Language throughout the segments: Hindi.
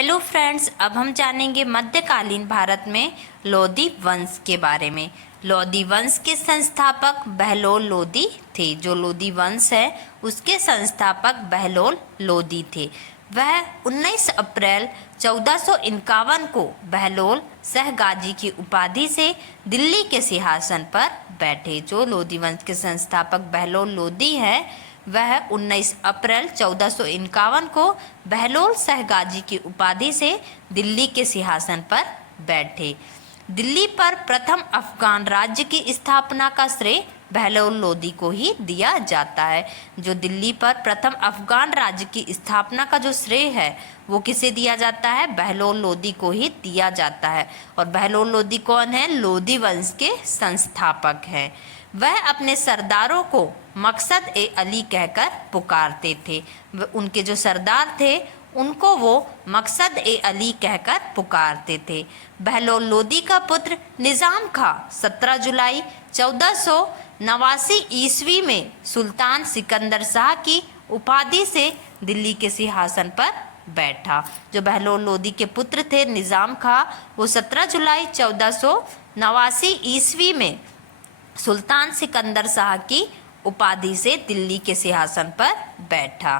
हेलो फ्रेंड्स, अब हम जानेंगे मध्यकालीन भारत में लोदी वंश के बारे में। लोदी वंश के संस्थापक बहलोल लोदी थे। जो लोदी वंश है उसके संस्थापक बहलोल लोदी थे। वह 19 अप्रैल 1451 को बहलोल सहगाजी की उपाधि से दिल्ली के सिंहासन पर बैठे। जो लोदी वंश के संस्थापक बहलोल लोदी है वह 19 अप्रैल 1451 को बहलोल सहगाजी की उपाधि से दिल्ली के सिंहासन पर बैठे। दिल्ली पर प्रथम अफगान राज्य की स्थापना का श्रेय बहलोल लोदी को ही दिया जाता है। जो दिल्ली पर प्रथम अफगान राज्य की स्थापना का जो श्रेय है वो किसे दिया जाता है? बहलोल लोदी को ही दिया जाता है। और बहलोल लोदी कौन है? लोदी वंश के संस्थापक हैं। वह अपने सरदारों को मकसद ए अली कहकर पुकारते थे। उनके जो सरदार थे उनको वो मकसद ए अली कहकर पुकारते थे। बहलोल लोदी का पुत्र निज़ाम खां 17 जुलाई 1489 ईस्वी में सुल्तान सिकंदर शाह की उपाधि से दिल्ली के सिंहासन पर बैठा। जो बहलोल लोदी के पुत्र थे निज़ाम खां, वो 17 जुलाई 1489 ईस्वी में सुल्तान सिकंदर शाह की उपाधि से दिल्ली के सिंहासन पर बैठा।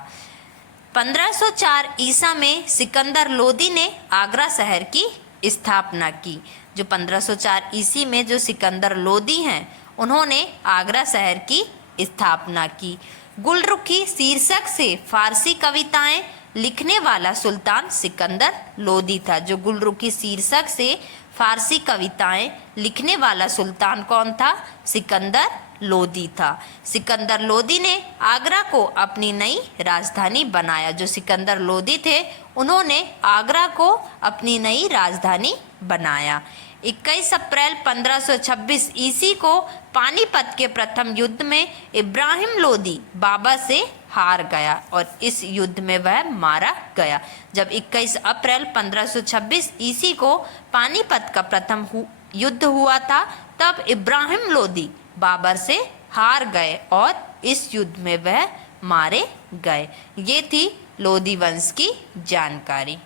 1504 ईसा में सिकंदर लोदी ने आगरा शहर की स्थापना की। जो 1504 ईस्वी में जो सिकंदर लोदी हैं उन्होंने आगरा शहर की स्थापना की। गुलरुखी शीर्षक से फारसी कविताएं लिखने वाला सुल्तान सिकंदर लोदी था। जो गुलरुखी शीर्षक से फारसी कविताएं लिखने वाला सुल्तान कौन था? सिकंदर लोदी था। सिकंदर लोदी ने आगरा को अपनी नई राजधानी बनाया। जो सिकंदर लोदी थे उन्होंने आगरा को अपनी नई राजधानी बनाया। 21 अप्रैल 1526 ईस्वी को पानीपत के प्रथम युद्ध में इब्राहिम लोदी बाबर से हार गया और इस युद्ध में वह मारा गया। जब 21 अप्रैल 1526 ईस्वी को पानीपत का प्रथम युद्ध हुआ था तब इब्राहिम लोदी बाबर से हार गए और इस युद्ध में वह मारे गए। ये थी लोदी वंश की जानकारी।